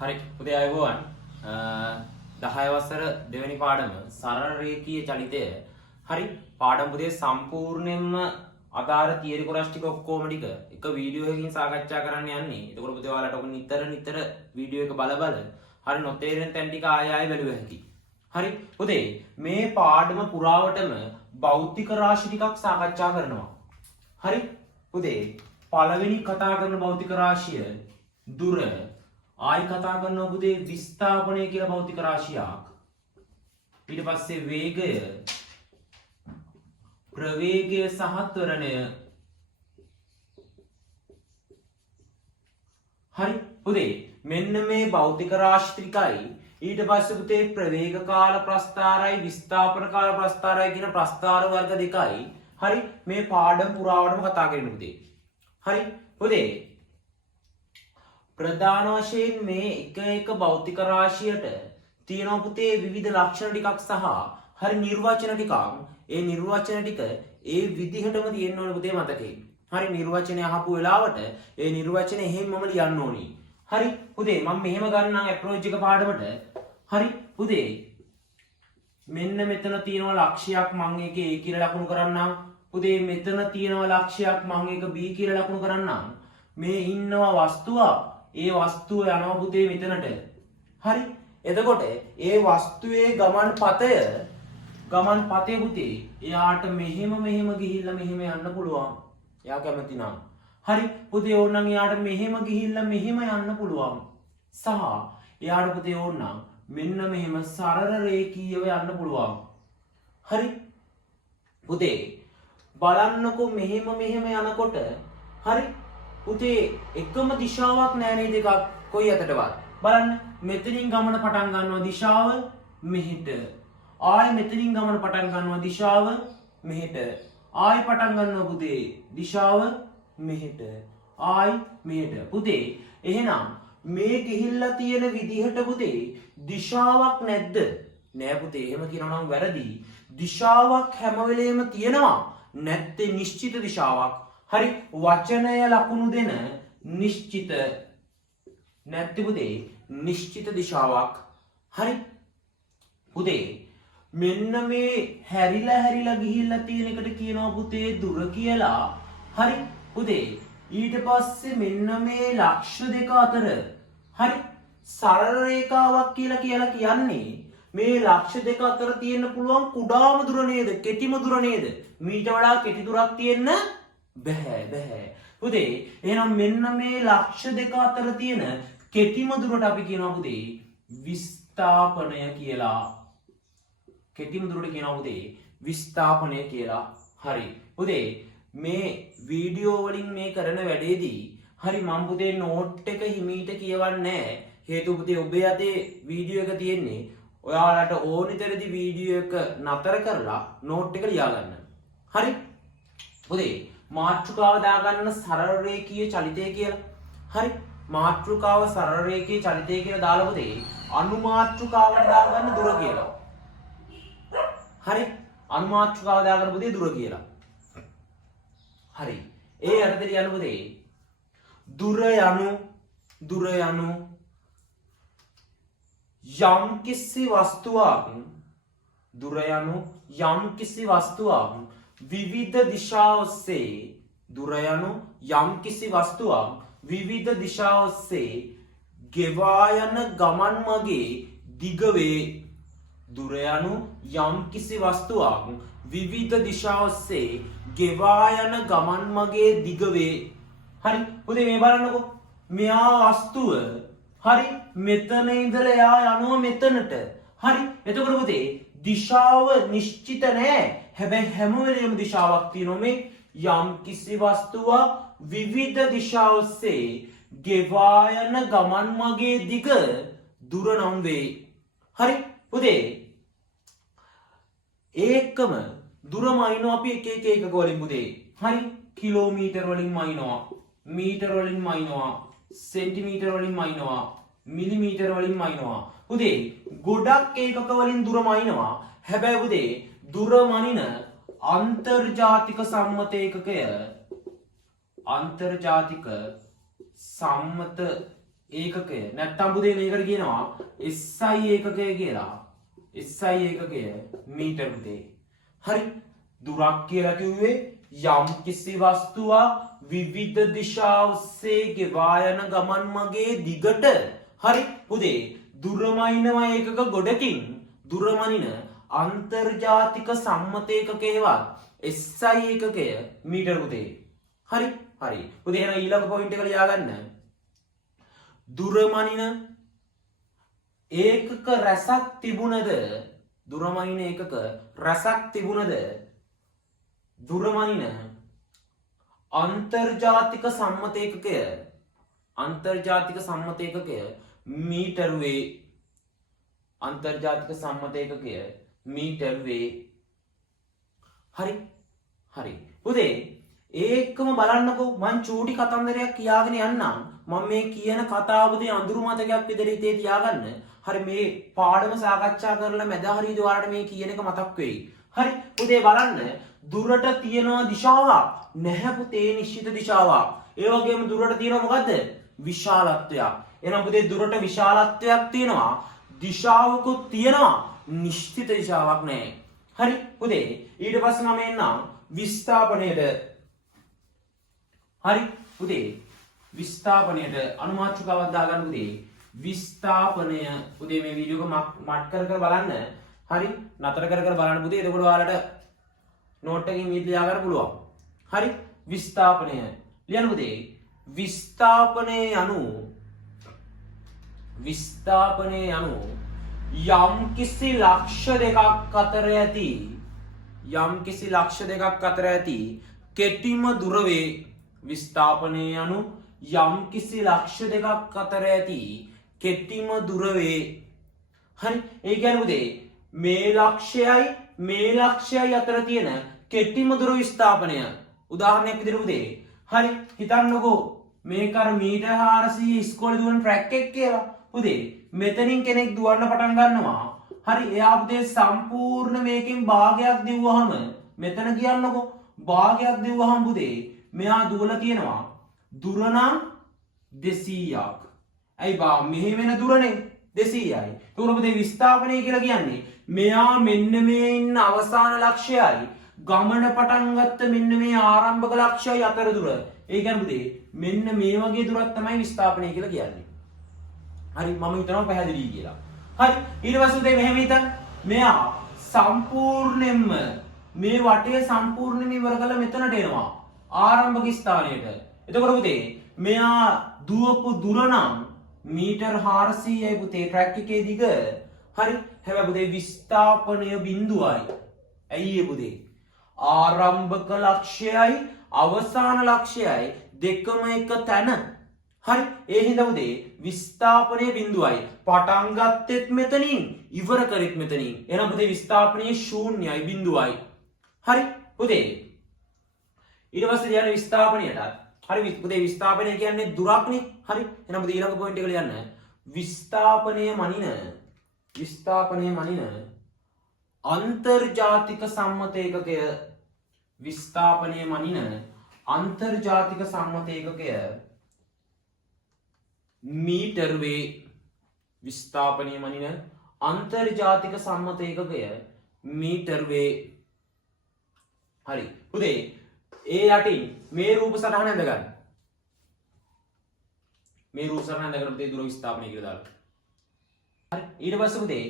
හරි පුතේ අයබෝවන් 10 වසර දෙවෙනි පාඩම සරල රේඛීය චලිතය. හරි පාඩම පුතේ සම්පූර්ණයෙන්ම අදාළ තියරි කොටස් ටික ඔක්කොම ටික එක වීඩියෝ එකකින් සාකච්ඡා කරන්න යන්නේ. එතකොට පුතේ ඔයාලට ඔක නිතර වීඩියෝ එක බල හරි නොතේරෙන තැන් ටික ආයෙ බැලුව හැකි. හරි පුතේ මේ පාඩම පුරාවටම භෞතික රාශි ටිකක් සාකච්ඡා කරනවා. හරි පුතේ පළවෙනි කතා කරන භෞතික රාශිය දුර. ආයි කතා කරනවා පුතේ විස්ථාපනය කියලා භෞතික රාශියක්. ඊට පස්සේ වේගය, ප්‍රවේගය සහ ත්වරණය. හරි පුතේ මෙන්න මේ භෞතික රාශි ටිකයි ඊට පස්සේ පුතේ ප්‍රවේග කාල ප්‍රස්ථාරයි විස්ථාපන කාල ප්‍රස්ථාරයි කියන ප්‍රස්ථාර වර්ග දෙකයි. හරි මේ පාඩම පුරාවටම කතා කරන්න පුතේ. හරි පුතේ ප්‍රධාන වශයෙන් මේ එක භෞතික රාශියට තියෙනවා පුතේ විවිධ ලක්ෂණ ටිකක් සහ හරි නිර්වචන ටිකක්. ඒ නිර්වචන ටික ඒ විදිහටම තියෙන්න ඕනේ පුතේ මතකේ. හරි නිර්වචනය අහපු වෙලාවට ඒ නිර්වචනය එහෙමම ලියන්න ඕනි. හරි පුතේ මම මෙහෙම ගන්නම් අප්‍රෝච් එක පාඩමට. හරි පුතේ මෙන්න මෙතන තියෙනවා ලක්ෂයක් මම ඒක A කියලා ලකුණු කරන්නම්. පුතේ මෙතන තියෙනවා ලක්ෂයක් මම ඒක B කියලා ලකුණු කරන්නම්. මේ ඉන්නවා වස්තුවක්. ඒ වස්තුව යනවා පුතේ මෙතනට. හරි එතකොට ඒ වස්තුවේ ගමන් පතය පුතේ එයාට මෙහෙම ගිහිල්ලා මෙහෙම යන්න පුළුවන්. එයා කැමති නම්. හරි පුතේ ඕනනම් එයාට මෙහෙම ගිහිල්ලා මෙහෙම යන්න පුළුවන්. සහ එයාට පුතේ ඕනනම් මෙන්න මෙහෙම සරල රේඛීයව යන්න පුළුවන්. හරි පුතේ බලන්නකෝ මෙහෙම යනකොට හරි පුතේ එකම දිශාවක් නෑ නේද එකක් කොයි අතටවත්. බලන්න මෙතනින් ගමන පටන් ගන්නවා දිශාව මෙහෙට. ආයි මෙතනින් ගමන පටන් ගන්නවා දිශාව මෙහෙට. ආයි පටන් ගන්නවා පුතේ දිශාව මෙහෙට. ආයි මෙහෙට. පුතේ එහෙනම් මේ ගිහිල්ලා තියෙන විදිහට පුතේ දිශාවක් නැද්ද? නෑ පුතේ එහෙම කියනවා නම් වැරදි. දිශාවක් හැම වෙලේම තියෙනවා. නැත්තේ නිශ්චිත දිශාවක්. හරි වචනය ලකුණු දෙන නිශ්චිත නැත්ති පුතේ නිශ්චිත දිශාවක්. හරි පුතේ මෙන්න මේ හැරිලා ගිහිල්ලා තියෙන එකට කියනවා පුතේ දුර කියලා. හරි පුතේ ඊට පස්සේ මෙන්න මේ ලක්ෂ දෙක අතර හරි සරල රේඛාවක් කියලා කියන්නේ මේ ලක්ෂ දෙක අතර තියෙන්න පුළුවන් කුඩාම දුර නේද? කෙටිම දුර නේද? මීට වඩා කෙටි දුරක් තියෙන්න බෑ. පුතේ එහෙනම් මෙන්න මේ ලක්ෂ දෙක අතර තියෙන කෙටිම දුරට අපි කියනවා පුතේ විස්ථාපනය කියලා. කෙටිම දුරට කියනවා පුතේ විස්ථාපනය කියලා. හරි පුතේ මේ වීඩියෝ වලින් මේ කරන වැඩේදී හරි මම පුතේ නෝට් එක හිමීට කියවන්නේ නැහැ. හේතුව පුතේ ඔබේ අතේ වීඩියෝ එක තියෙන්නේ. ඔයාලට ඕනිතරදී වීඩියෝ එක නතර කරලා නෝට් එක ලියා ගන්න. හරි පුතේ මාතෘකාව දාගන්න සරල රේඛීය චලිතය කියලා. හරි මාතෘකාව සරල රේඛීය චලිතය කියලා දාලා පුතේ අනුමාතෘකාවට දාගන්න දුර කියලා. හරි අනුමාතෘකාව දාගන්න පුතේ දුර කියලා. හරි ඒ අර්ථයට යන පුතේ දුර යනු යම්කිසි වස්තුවක් විවිධ දිශා ඔස්සේ විවිධ දිශා ඔස්සේ ගෙවා යන ගමන් මගේ දිග වේ. දුර යනු යම්කිසි වස්තුවක් විවිධ දිශා ඔස්සේ ගෙවා යන ගමන් මගේ දිග වේ. හරි පුතේ මේ බලන්නකෝ මෙයා වස්තුව හරි මෙතන ඉඳලා එයා යනවා මෙතනට. හරි එතකොට පුතේ දිශාව නිශ්චිත නෑ. හැබැයි හැම වෙලේම දිශාවක් තියෙනවා. මේ යම් කිසි වස්තුවක් විවිධ දිශා ඔස්සේ ගෙවා යන ගමන් මගේ දිග දුර නම් වේ. හරි පුතේ ඒකම දුර මයින්නවා අපි එක වලින් පුතේ. හරි කිලෝමීටර් වලින් මයින්නවා, මීටර් වලින් මයින්නවා, සෙන්ටිමීටර් වලින් මයින්නවා, මිලිමීටර් වලින් මයින්නවා. පුතේ ගොඩක් ඒකක වලින් දුර මයින්නවා. හැබැයි පුතේ දුර මනින අන්තර්ජාතික සම්මත ඒකකය අන්තර්ජාතික සම්මත ඒකකය නැත්තම් පුතේ මේකට කියනවා SI ඒකකය කියලා. SI ඒකකය මීටර පුතේ. හරි. දුරක් කියලා කිව්වේ යම් කිසි වස්තුවක් විවිධ දිශා ඔස්සේ ගෙවා යන ගමන් මගේ දිගට. හරි පුතේ දුරමයින්නවා ඒකක ගොඩකින් දුරමනින අන්තර්ජාතික සම්මත ඒකකයවත් SI ඒකකය මීටර පුතේ. හරි හරි පුතේ එහෙනම් ඊළඟ පොයින්ට් එක ලියාගන්න. දුරමනින ඒකක රැසක් තිබුණද දුරමනින ඒකක රැසක් තිබුණද දුරමනින අන්තර්ජාතික සම්මත ඒකකය මීටර වේ. අන්තර්ජාතික සම්මත ඒකකය මීටර වේ. හරි හරි පුතේ ඒකම බලන්නකෝ මං චූටි කතන්දරයක් කියාගෙන යන්නම්. මම මේ කියන කතාව පුතේ අඳුරු මතකයක් විදිහට හිතේ තියාගන්න. හරි මේ පාඩම සාකච්ඡා කරලා මැද හරියදී ඔයාලට මේ කියන එක මතක් වෙයි. හරි පුතේ බලන්න දුරට තියෙනවා දිශාවක් නැහැ පුතේ නිශ්චිත දිශාවක්. ඒ වගේම දුරට තියෙනවා මොකද්ද? විශාලත්වයක්. එහෙනම් පුතේ දුරට විශාලත්වයක් තියෙනවා දිශාවකුත් තියෙනවා නිශ්චිත දිශාවක් නැහැ. හරි පුතේ ඊට පස්සේ මම එන්නම් විස්ථාපනයේට. හරි පුතේ විස්ථාපනයේට අනුමාත්‍රිකාවක් දාගන්න පුතේ. විස්ථාපනය පුතේ මේ වීඩියෝ එක මට් කර කර බලන්න. හරි නතර කර කර බලන්න පුතේ. එතකොට ඔයාලට නෝට් එකකින් මේක ලියා ගන්න පුළුවන්. හරි විස්ථාපනය ලියන්න පුතේ. විස්ථාපනයේ අනු යම් කිසි ලක්ෂ දෙකක් අතර ඇති කෙටිම දුර වේ. විස්ථාපනයේ අනු යම් කිසි ලක්ෂ දෙකක් අතර ඇති කෙටිම දුර වේ. හරි ඒ කියන්නේ පුතේ මේ ලක්ෂයයි අතර තියෙන කෙටිම දුර විස්ථාපනය. උදාහරණයක් විදිහට පුතේ හරි හිතන්නකෝ මේක අර මීටර් 400 ඉස්කෝලේ දුවන ට්‍රැක් එක කියලා. පුතේ මෙතනින් කෙනෙක් දුවන්න පටන් ගන්නවා. හරි එයා පුතේ සම්පූර්ණ මේකෙන් භාගයක් දිව්වහම මෙතන කියන්නකෝ භාගයක් දිව්වහම පුතේ මෙයා දුවලා තියෙනවා දුර නම් 200ක්. ඇයි බා මෙහි වෙන දුරනේ 200යි. ඒකට පුතේ විස්ථාපනය කියලා කියන්නේ මෙයා මෙන්න මේ ඉන්න අවසාන ලක්ෂයයි ගමන පටන් ගත්ත මෙන්න මේ ආරම්භක ලක්ෂයයි අතර දුර. ඒ කියන්නේ පුතේ මෙන්න මේ වගේ දුරක් තමයි විස්ථාපනය කියලා කියන්නේ. හරි මම හිතනවා පැහැදිලි කියලා. හරි ඊට පස්සේ පුතේ මෙහෙම හිතන්න. මෙයා සම්පූර්ණයෙන්ම මේ වටය සම්පූර්ණයෙන්ම ඉවර කරලා මෙතනට එනවා ආරම්භක ස්ථානයට. එතකොට පුතේ මෙයා දුවපු දුර නම් මීටර් 400යි පුතේ ට්‍රැක් එකේ දිග. හරි හැබැයි පුතේ විස්ථාපනය බිඳුවයි. ඇයි ඒ පුතේ? ආරම්භක ලක්ෂයයි අවසාන ලක්ෂයයි දෙකම එක තැන. හරි ඒ හින්දා පුතේ විස්ථාපනය බිඳුවයි. පටන් ගත්තෙත් මෙතනින් ඉවර කරෙත් මෙතනින්. එහෙනම් පුතේ විස්ථාපනය ශූන්‍යයි බිඳුවයි. හරි පුතේ ඊට පස්සේ ලියන්න විස්ථාපනයටත්. හරි පුතේ විස්ථාපනය කියන්නේ දුරක්නේ. හරි එහෙනම් පුතේ ඊළඟ පොයින්ට් එක ලියන්න. විස්ථාපනය මනින අන්තර්ජාතික සම්මත ඒකකය. විස්ථාපනය මනින අන්තර්ජාතික සම්මත ඒකකය මීටර වේ. විස්ථාපනය මනින අන්තර්ජාතික සම්මත ඒකකය මීටර වේ. හරි පුතේ ඒ යටින් මේ රූප සටහන ඇඳගන්න. මේ රූප සටහන ඇඳගෙන පුතේ දුර විස්ථාපනය කියලා දාන්න. හරි ඊට පස්සේ පුතේ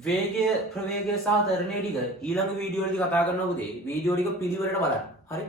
වේගය ප්‍රවේගය සහ ත්වරණය ටික ඊළඟ වීඩියෝ වලදී කතා කරනවා පුතේ. වීඩියෝ ටික පිළිවෙලට බලන්න. හරි